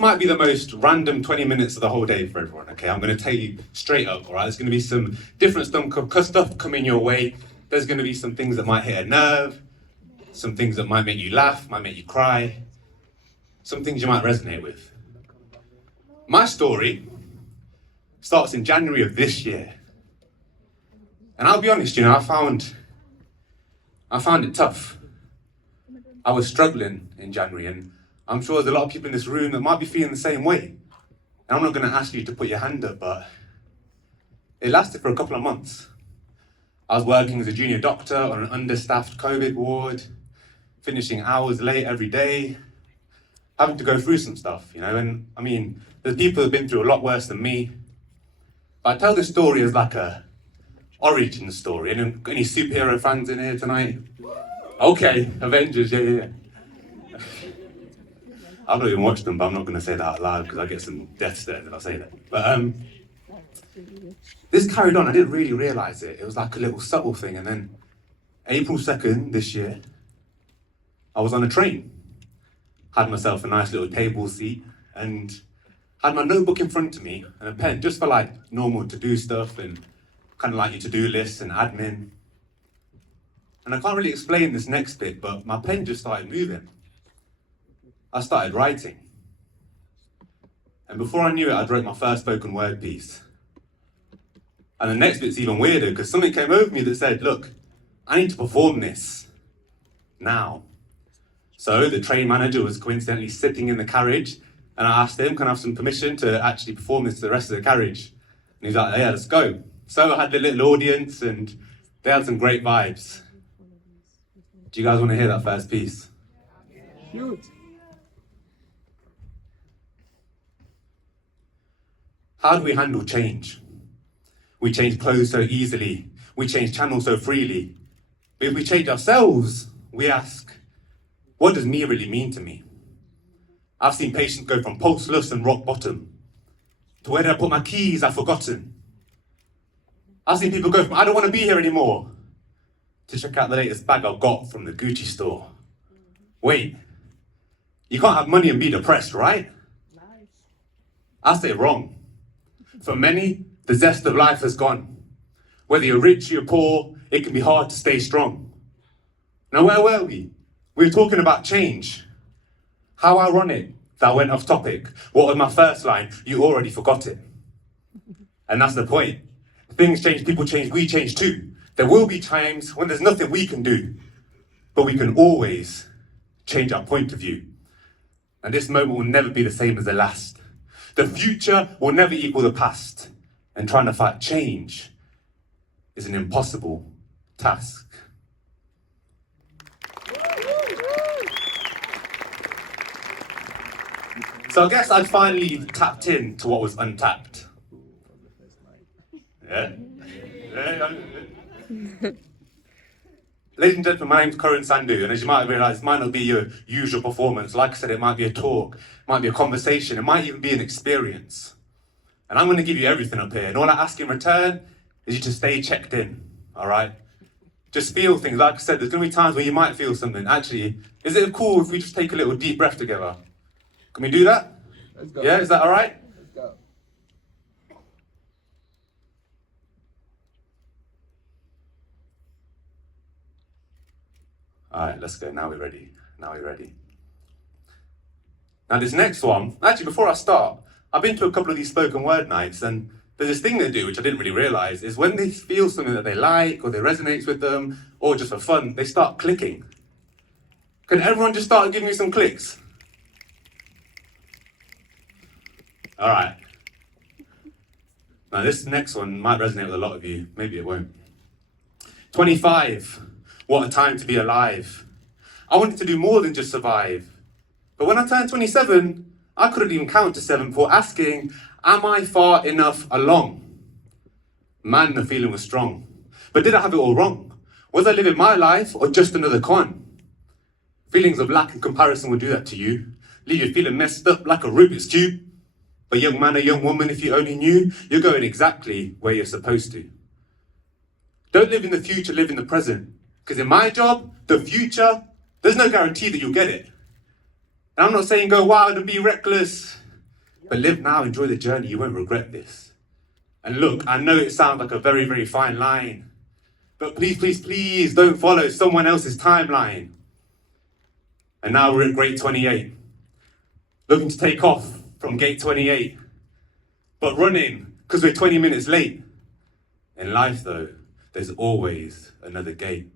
might be the most random 20 minutes of the whole day for everyone, okay? I'm going to tell you straight up, all right? There's going to be some different stuff coming your way. There's going to be some things that might hit a nerve, some things that might make you laugh, might make you cry, some things you might resonate with. My story starts in January of this year. And I'll be honest, I found it tough. I was struggling in January, and I'm sure there's a lot of people in this room that might be feeling the same way. And I'm not going to ask you to put your hand up, but it lasted for a couple of months. I was working as a junior doctor on an understaffed COVID ward, finishing hours late every day, having to go through some stuff, and I mean, there's people who've been through a lot worse than me. But I tell this story as like a origin story. Any superhero fans in here tonight? Okay, Avengers, yeah. I've not even watched them, but I'm not going to say that out loud because I get some death stares if I say that. But this carried on. I didn't really realise it. It was like a little subtle thing. And then April 2nd this year, I was on a train. Had myself a nice little table seat and had my notebook in front of me and a pen just for like normal to-do stuff and kind of like your to-do lists and admin. And I can't really explain this next bit, but my pen just started moving. I started writing. And before I knew it, I'd wrote my first spoken word piece. And the next bit's even weirder because something came over me that said, look, I need to perform this now. So the train manager was coincidentally sitting in the carriage and I asked him, can I have some permission to actually perform this to the rest of the carriage? And he's like, yeah, let's go. So I had the little audience and they had some great vibes. Do you guys want to hear that first piece? Cute. How do we handle change? We change clothes so easily. We change channels so freely. But if we change ourselves, we ask, what does me really mean to me? I've seen patients go from pulseless and rock bottom to where did I put my keys, I've forgotten. I've seen people go from I don't want to be here anymore to check out the latest bag I got from the Gucci store. Wait, you can't have money and be depressed, right? I say wrong. For many, the zest of life has gone. Whether you're rich or you're poor, it can be hard to stay strong. Now where were we? We were talking about change. How ironic that I went off topic. What was my first line? You already forgot it. And that's the point. Things change, people change, we change too. There will be times when there's nothing we can do, but we can always change our point of view. And this moment will never be the same as the last. The future will never equal the past. And trying to fight change is an impossible task. So I guess I'd finally tapped in to what was untapped. Yeah? Ladies and gentlemen, my name's Karan Sandhu, and as you might have realised, it might not be your usual performance. Like I said, it might be a talk, it might be a conversation, it might even be an experience. And I'm going to give you everything up here, and all I ask in return is you to stay checked in, all right? Just feel things. Like I said, there's going to be times where you might feel something. Actually, is it cool if we just take a little deep breath together? Can we do that? Let's go. Yeah, is that all right? Let's go. All right, let's go. Now we're ready. Now this next one, actually before I start, I've been to a couple of these spoken word nights and there's this thing they do, which I didn't really realise, is when they feel something that they like or that resonates with them, or just for fun, they start clicking. Can everyone just start giving me some clicks? All right. Now this next one might resonate with a lot of you, maybe it won't. 25, what a time to be alive. I wanted to do more than just survive. But when I turned 27, I couldn't even count to 7 before asking, am I far enough along? Man, the feeling was strong. But did I have it all wrong? Was I living my life or just another con? Feelings of lack and comparison will do that to you. Leave you feeling messed up like a Rubik's Cube. But young man or young woman, if you only knew, you're going exactly where you're supposed to. Don't live in the future, live in the present. Because in my job, the future, there's no guarantee that you'll get it. And I'm not saying go wild and be reckless, But live now, enjoy the journey, you won't regret this. And look, I know it sounds like a very, very fine line, but please, please, please don't follow someone else's timeline. And now we're at grade 28, looking to take off from gate 28, but running because we're 20 minutes late. In life though, there's always another gate.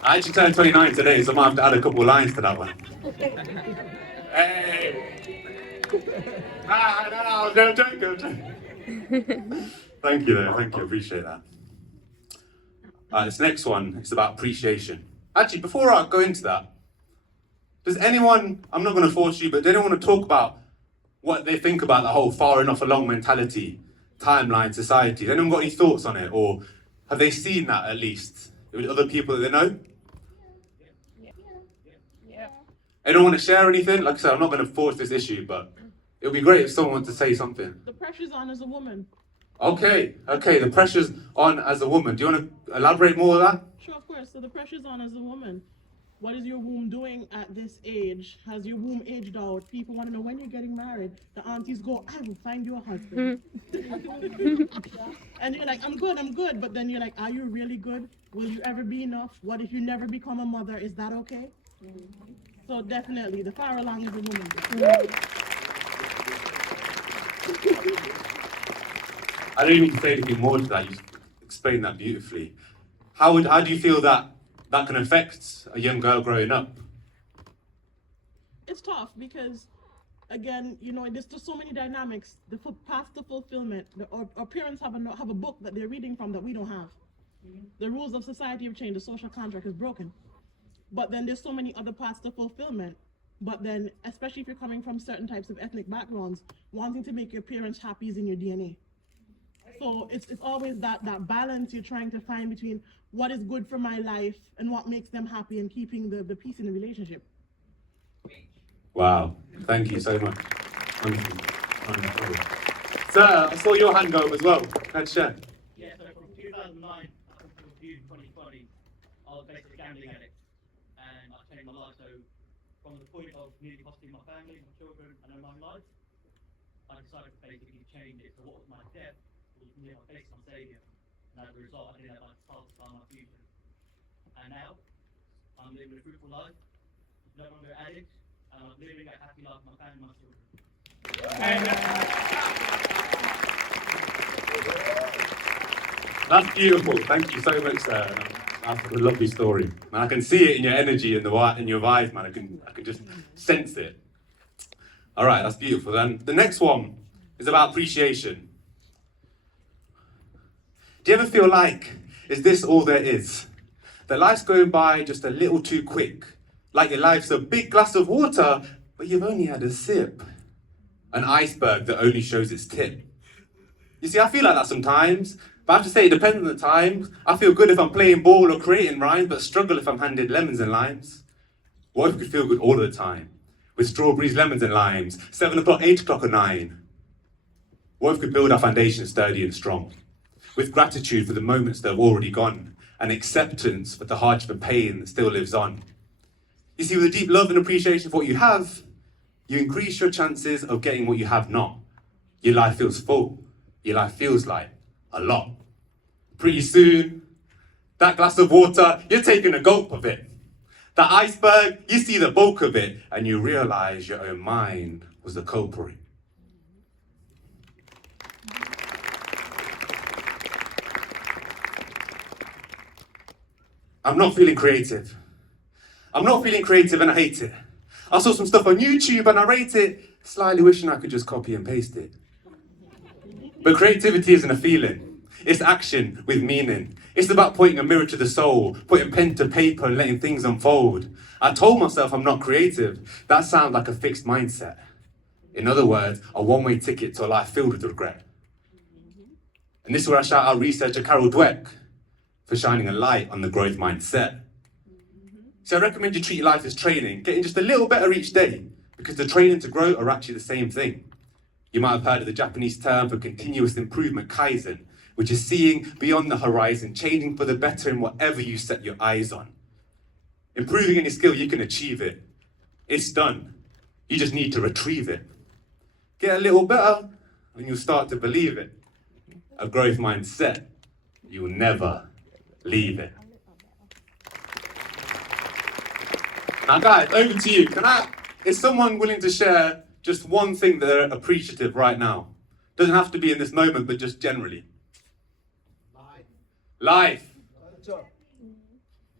I actually turned 29 today, so I might have to add a couple lines to that one. Hey! No, I'm joking. Thank you though, thank you, appreciate that. This next one is about appreciation. Actually, before I go into that, does anyone, I'm not going to force you, but do anyone want to talk about what they think about the whole far enough along mentality, timeline, society? Has anyone got any thoughts on it? Or have they seen that at least with other people that they know? Anyone want to share anything? Like I said, I'm not going to force this issue, but it would be great if someone wants to say something. The pressure's on as a woman. Okay, the pressure's on as a woman. Do you want to elaborate more on that? Sure, of course. So the pressure's on as a woman. What is your womb doing at this age? Has your womb aged out? People want to know when you're getting married. The aunties go, I will find you a husband. And you're like, I'm good. But then you're like, are you really good? Will you ever be enough? What if you never become a mother? Is that okay? So definitely, the far along is a woman. I don't even say anything more to that. You explained that beautifully. How do you feel that can affect a young girl growing up? It's tough because, again, there's just so many dynamics. The path to fulfillment. Our parents have a book that they're reading from that we don't have. The rules of society have changed. The social contract is broken. But then there's so many other paths to fulfillment. But then, especially if you're coming from certain types of ethnic backgrounds, wanting to make your parents happy is in your DNA. So it's always that balance you're trying to find between what is good for my life and what makes them happy and keeping the peace in the relationship. Wow, thank you so much. Wonderful. Sir, I saw your hand go up as well. Let's share. Yeah, so from 2009 up until June 2020, I was basically a gambling addict. And I changed my life. So from the point of nearly costing my family, my children, and my life, I decided to basically change it. So what was my debt? My faith, my saviour, and as a result, I didn't have to start to plan my future. And now, I'm living a fruitful life, no longer an addict, and I'm living a happy life with my family and my children. That's beautiful. Thank you so much, sir. That's a lovely story. Man, I can see it in your energy and in your eyes, man. I can just sense it. All right, that's beautiful. Then the next one is about appreciation. Do you ever feel like, is this all there is? That life's going by just a little too quick. Like your life's a big glass of water, but you've only had a sip. An iceberg that only shows its tip. You see, I feel like that sometimes, but I have to say it depends on the time. I feel good if I'm playing ball or creating rhymes, but struggle if I'm handed lemons and limes. What if we could feel good all the time? With strawberries, lemons and limes, 7 o'clock, 8 o'clock or 9. What if we could build our foundation sturdy and strong? With gratitude for the moments that have already gone, and acceptance for the hardship and pain that still lives on. You see, with a deep love and appreciation for what you have, you increase your chances of getting what you have not. Your life feels full. Your life feels like a lot. Pretty soon, that glass of water, you're taking a gulp of it. That iceberg, you see the bulk of it, and you realize your own mind was the culprit. I'm not feeling creative. I'm not feeling creative and I hate it. I saw some stuff on YouTube and I rate it, slightly wishing I could just copy and paste it. But creativity isn't a feeling. It's action with meaning. It's about pointing a mirror to the soul, putting pen to paper and letting things unfold. I told myself I'm not creative. That sounds like a fixed mindset. In other words, a one-way ticket to a life filled with regret. And this is where I shout out researcher Carol Dweck for shining a light on the growth mindset. So I recommend you treat your life as training, getting just a little better each day, because the training to grow are actually the same thing. You might have heard of the Japanese term for continuous improvement, Kaizen, which is seeing beyond the horizon, changing for the better in whatever you set your eyes on. Improving any skill, you can achieve it. It's done. You just need to retrieve it. Get a little better, and you'll start to believe it. A growth mindset, you'll never leave it. Now guys, over to you. Is someone willing to share just one thing that they're appreciative right now? Doesn't have to be in this moment, but just generally. Life.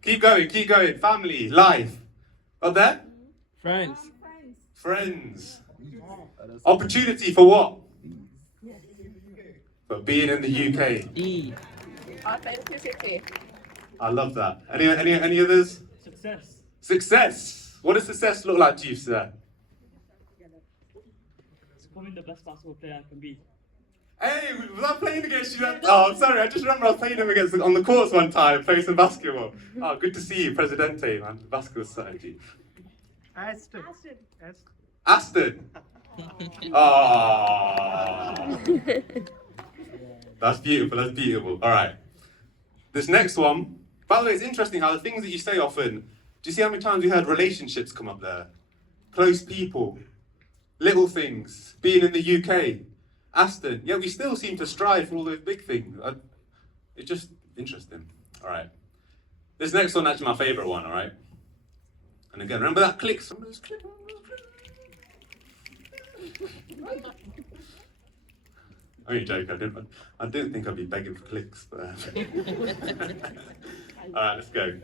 Keep going. Family, life. Up there? Friends. Friends. Opportunity for what? For being in the UK. E. Authenticity. I love that. Any others? Success. Success. What does success look like to you, sir? It's becoming the best basketball player I can be. Hey, was I playing against you? Oh, I'm sorry. I just remember I was playing him on the courts one time, playing some basketball. Oh, good to see you, Presidente, man. The basketball society. Aston. Aston. Oh. That's beautiful. All right. This next one, by the way, it's interesting how the things that you say often, do you see how many times we heard relationships come up there? Close people, little things, being in the UK, Aston. Yeah, we still seem to strive for all those big things. It's just interesting. All right. This next one, actually my favorite one, all right? And again, remember that click? Some of those clicks. Only joke, I didn't think I'd be begging for clicks, but... Alright, let's go.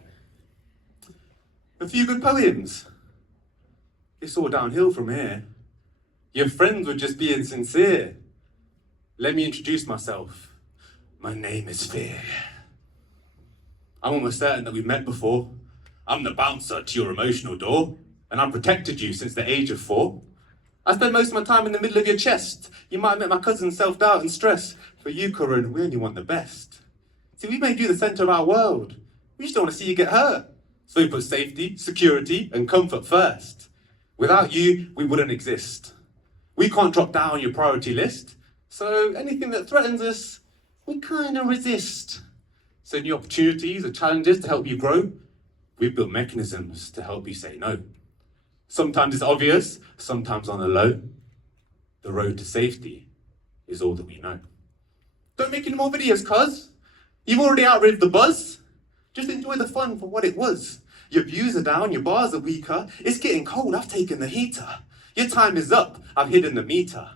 A few good poems. It's all downhill from here. Your friends were just being sincere. Let me introduce myself. My name is Fear. I'm almost certain that we've met before. I'm the bouncer to your emotional door, and I've protected you since the age of 4. I spend most of my time in the middle of your chest. You might have met my cousin's self-doubt and stress. For you, Corinne, we only want the best. See, we made you the centre of our world. We just don't want to see you get hurt. So we put safety, security, and comfort first. Without you, we wouldn't exist. We can't drop down your priority list. So anything that threatens us, we kind of resist. So new opportunities or challenges to help you grow, we've built mechanisms to help you say no. Sometimes it's obvious, sometimes on the low. The road to safety is all that we know. Don't make any more videos, cuz. You've already outlived the buzz. Just enjoy the fun for what it was. Your views are down, your bars are weaker. It's getting cold, I've taken the heater. Your time is up, I've hidden the meter.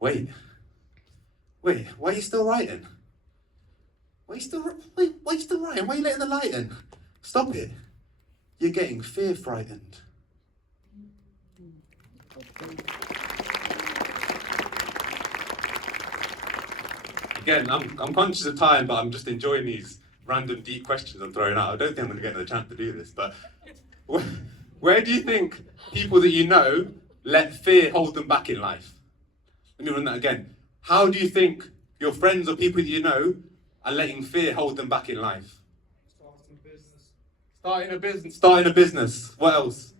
Wait, why are you still writing? Why are you still writing? Why are you letting the light in? Stop it. You're getting fear frightened. Again, I'm conscious of time, but I'm just enjoying these random deep questions I'm throwing out. I don't think I'm going to get another chance to do this, but where do you think people that you know let fear hold them back in life? Let me run that again. How do you think your friends or people that you know are letting fear hold them back in life? Starting a business. What else?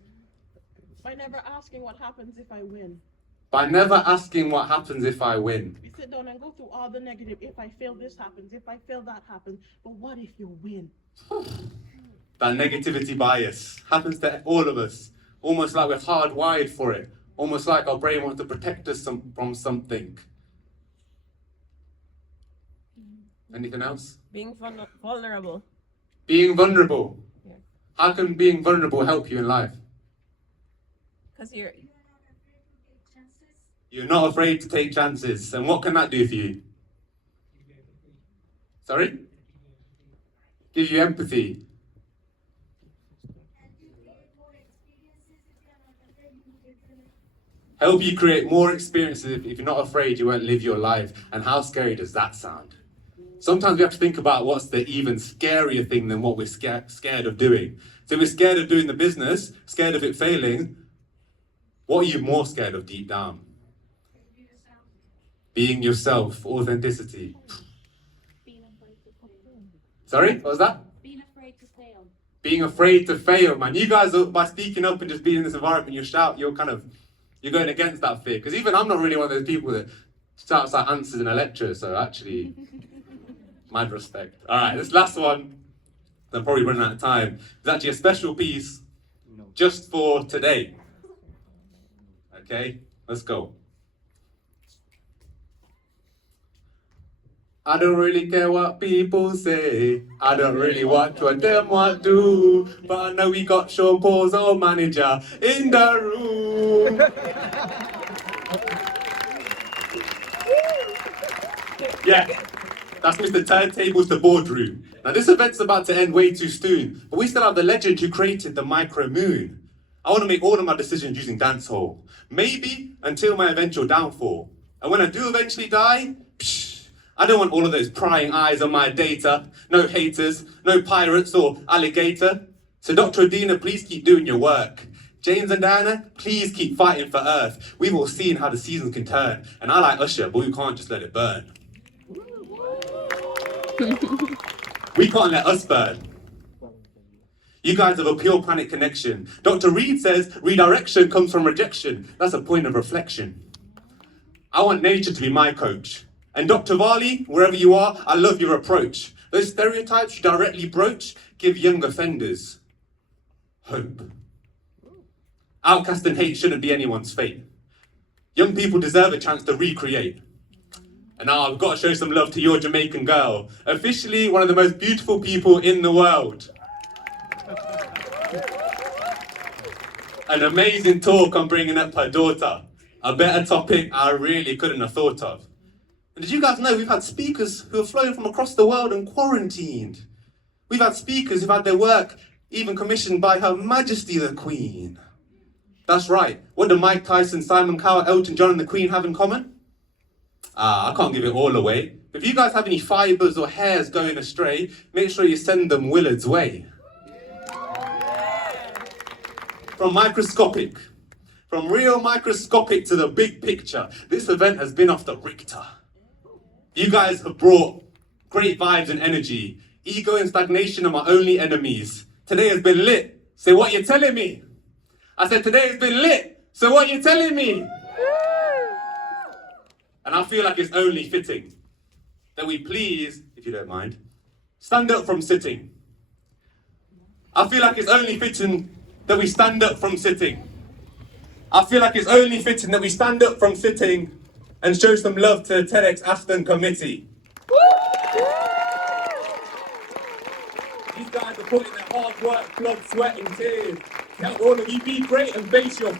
By never asking what happens if I win. By never asking what happens if I win. We sit down and go through all the negative. If I fail, this happens. If I fail, that happens. But what if you win? That negativity bias happens to all of us. Almost like we're hardwired for it. Almost like our brain wants to protect us from something. Anything else? Being vulnerable. Being vulnerable. Yeah. How can being vulnerable help you in life? Because You're not afraid to take chances. And what can that do for you? Sorry? Give you empathy. Help you create more experiences. If you're not afraid, you won't live your life. And how scary does that sound? Sometimes we have to think about what's the even scarier thing than what we're scared of doing. So we're scared of doing the business, scared of it failing. What are you more scared of deep down? Being yourself, authenticity. Sorry, what was that? Being afraid to fail. Being afraid to fail, man. You guys, by speaking up and just being in this environment, you're going against that fear. Because even I'm not really one of those people that shouts out answers in a lecture, so actually, mad respect. All right, this last one. I'm probably running out of time. It's actually a special piece just for today. Okay, let's go. I don't really care what people say. I don't really watch what them want do. But I know we got Sean Paul's old manager in the room. Yeah, that's Mr. Turntables to Boardroom. Now this event's about to end way too soon, but we still have the legend who created the micro moon. I want to make all of my decisions using dancehall. Maybe until my eventual downfall. And when I do eventually die, I don't want all of those prying eyes on my data. No haters, no pirates or alligator. So Dr. Adina, please keep doing your work. James and Diana, please keep fighting for Earth. We've all seen how the seasons can turn. And I like Usher, but we can't just let it burn. We can't let us burn. You guys have a pure planet connection. Dr. Reed says redirection comes from rejection. That's a point of reflection. I want nature to be my coach. And Dr. Varley, wherever you are, I love your approach. Those stereotypes you directly broach give young offenders hope. Outcast and hate shouldn't be anyone's fate. Young people deserve a chance to recreate. And now I've got to show some love to your Jamaican girl. Officially one of the most beautiful people in the world. An amazing talk on bringing up her daughter. A better topic I really couldn't have thought of. And did you guys know we've had speakers who have flown from across the world and quarantined? We've had speakers who've had their work even commissioned by Her Majesty the Queen. That's right. What do Mike Tyson, Simon Cowell, Elton John and the Queen have in common? I can't give it all away. If you guys have any fibres or hairs going astray, make sure you send them Willard's way. From real microscopic to the big picture, this event has been off the Richter. You guys have brought great vibes and energy. Ego and stagnation are my only enemies. Today has been lit, so what you telling me? I said today has been lit, so what you telling me? And I feel like it's only fitting that we please, if you don't mind, stand up from sitting. I feel like it's only fitting that we stand up from sitting. I feel like it's only fitting that we stand up from sitting and show some love to the TEDxAston committee. These guys are putting their hard work, blood, sweat and tears. Now all of you be great and base your